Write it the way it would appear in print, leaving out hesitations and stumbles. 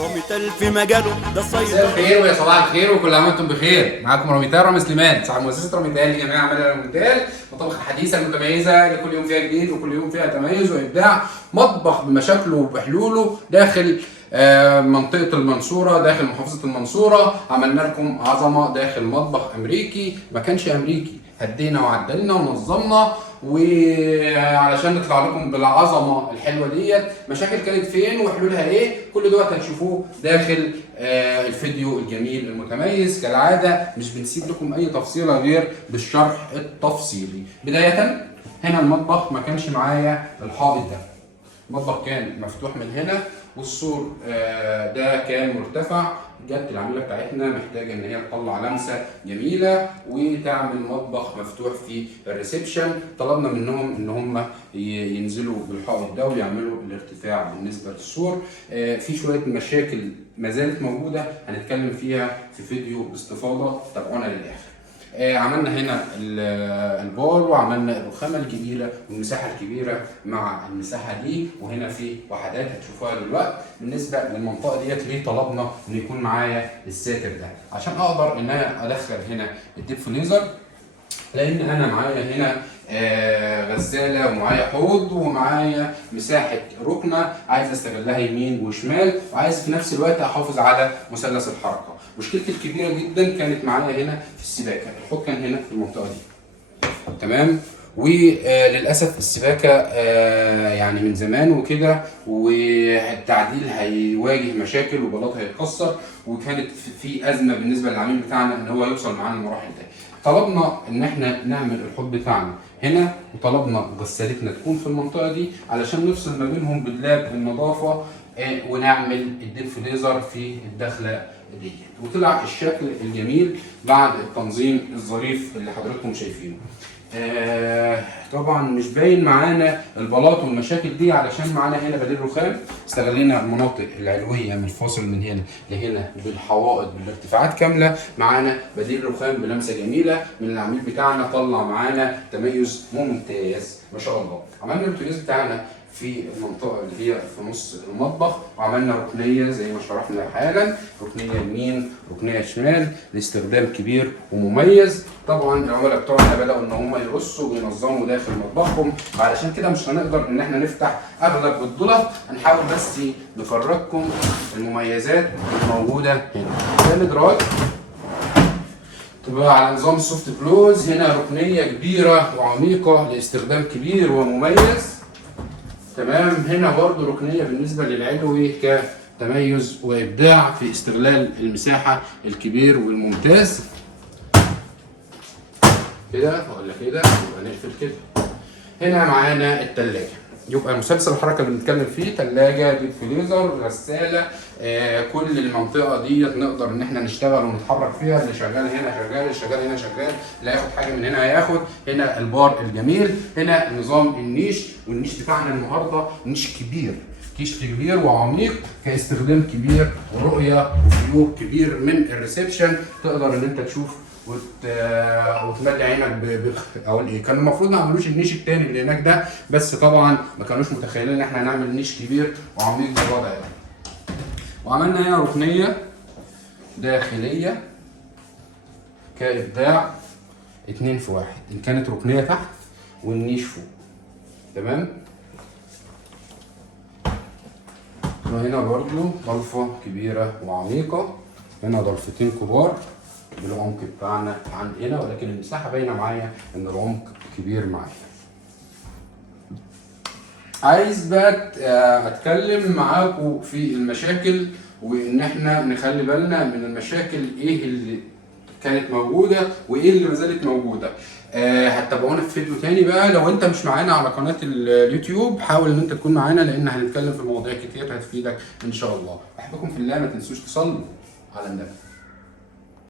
رامي في مجاله ده مساء صيد. الخير ويا صباح الخير وكل عام وانتم بخير. معاكم راميتال رامي سليمان صاحب مؤسسه راميتال لجميع اعمال راميتال، مطابخ الحديثه المتميزه اللي كل يوم فيها جديد وكل يوم فيها تميز وابداع. مطبخ بمشاكله وبحلوله داخل منطقه المنصوره، داخل محافظه المنصوره. عملنا لكم عظمه داخل مطبخ امريكي، ما كانش امريكي، هدينا وعدلنا ونظمنا وعلشان نطلع لكم بالعظمه الحلوه ديت. مشاكل كانت فين وحلولها ايه، كل دوت هتشوفوه داخل الفيديو الجميل المتميز. كالعاده مش بنسيب لكم اي تفصيله غير بالشرح التفصيلي. بدايه هنا المطبخ ما كانش معايا الحائط ده، المطبخ كان مفتوح من هنا والسور ده كان مرتفع. جت العميله بتاعتنا محتاجه ان هي تطلع لمسه جميله وتعمل مطبخ مفتوح في الريسبشن. طلبنا منهم ان هم ينزلوا بالحائط ده ويعملوا الارتفاع بالنسبه للسور. في شويه مشاكل ما زالت موجوده هنتكلم فيها في فيديو باستفاضه، تابعونا للاخر. عملنا هنا البار وعملنا الرخامه الكبيره والمساحه الكبيره مع المساحه دي، وهنا في وحدات هتشوفوها دلوقتي. بالنسبه للمنطقه ديت ليه طلبنا ان يكون معايا الساتر ده؟ عشان اقدر ان انا ادخل هنا الديب فريزر، لان انا معايا هنا غساله ومعايا حوض ومعايا مساحه ركنه عايز استغلها يمين وشمال، وعايز في نفس الوقت احافظ على مثلث الحركه. مشكلتي الكبيره جدا كانت معايا هنا في السباكه، الحوض كان هنا في المنطقه دي تمام، وللاسف السباكه يعني من زمان وكده، والتعديل هيواجه مشاكل وبلاط هيتكسر، وكانت في ازمه بالنسبه للعميل بتاعنا ان هو يوصل معانا المراحل دي. طلبنا ان احنا نعمل الحوض بتاعنا هنا، وطلبنا غسالتنا تكون في المنطقه دي علشان نفصل ما بينهم بدلاب النظافه، ونعمل الديب فريزر في الدخله دي. وطلع الشكل الجميل بعد التنظيم الظريف اللي حضراتكم شايفينه. طبعا مش باين معانا البلاط والمشاكل دي علشان معانا هنا بديل رخام. استغلينا المناطق العلويه من الفاصل من هنا لهنا بالحوائط بالارتفاعات كامله، معانا بديل رخام بلمسه جميله من العميل بتاعنا، طلع معانا تميز ممتاز ما شاء الله. عملنا البوتاجاز بتاعنا في المنطقه اللي هي في نص المطبخ، وعملنا ركنيه زي ما شرحنا حالا، ركنيه يمين ركنيه شمال لاستخدام كبير ومميز. طبعا العملاء بتوعنا بداوا ان هم يرصوا وينظموا داخل مطبخهم، علشان كده مش هنقدر ان احنا نفتح اغلب الضلف، هنحاول بس نفرجكم المميزات الموجوده هنا. ده الادراج تبقى على نظام السوفت كلوز. هنا ركنيه كبيره وعميقه لاستخدام كبير ومميز تمام. هنا برضو ركنيه بالنسبه للعلوي كتميز وابداع في استغلال المساحه الكبير والممتاز. كده ولا كده يبقى نقفل كده. هنا معانا الثلاجه، يبقى مسلسل الحركه اللي بنتكلم فيه ثلاجه، ديب فريزر، غساله، كل المنطقه ديت نقدر ان احنا نشتغل ونتحرك فيها. اللي شغال هنا شغال، اللي شغال هنا شغال، اللي هياخد حاجه من هنا هياخد. هنا البار الجميل، هنا نظام النيش، والنيش بتاعنا النهارده نيش كبير، كيش كبير وعميق كاستخدام كبير ورؤيه وفيو كبير من الريسبشن. تقدر ان انت تشوف وتملي عينك اقول ايه. كان المفروض ما عملوش النيش التاني اللي هناك ده، بس طبعا ما كانوش متخيلين ان احنا هنعمل نيش كبير وعميق بالوضع ده. وعملنا هنا ركنيه داخليه كابداع 2 في 1، ان كانت ركنيه تحت والنيش فوق تمام. وهنا برضو ضلفه كبيره وعميقه، هنا ضلفتين كبار بالعمق بتاعنا عند هنا، ولكن المساحه باينه معايا ان العمق كبير معايا. عايز بقى اتكلم معاكم في المشاكل، وان احنا نخلي بالنا من المشاكل ايه اللي كانت موجوده وايه اللي ما زالت موجوده. هتتابعونا في فيديو تاني بقى. لو انت مش معانا على قناه اليوتيوب حاول ان انت تكون معانا، لان هنتكلم في مواضيع كتير هتفيدك ان شاء الله. احبكم في الله، ما تنسوش تصلوا على النبي.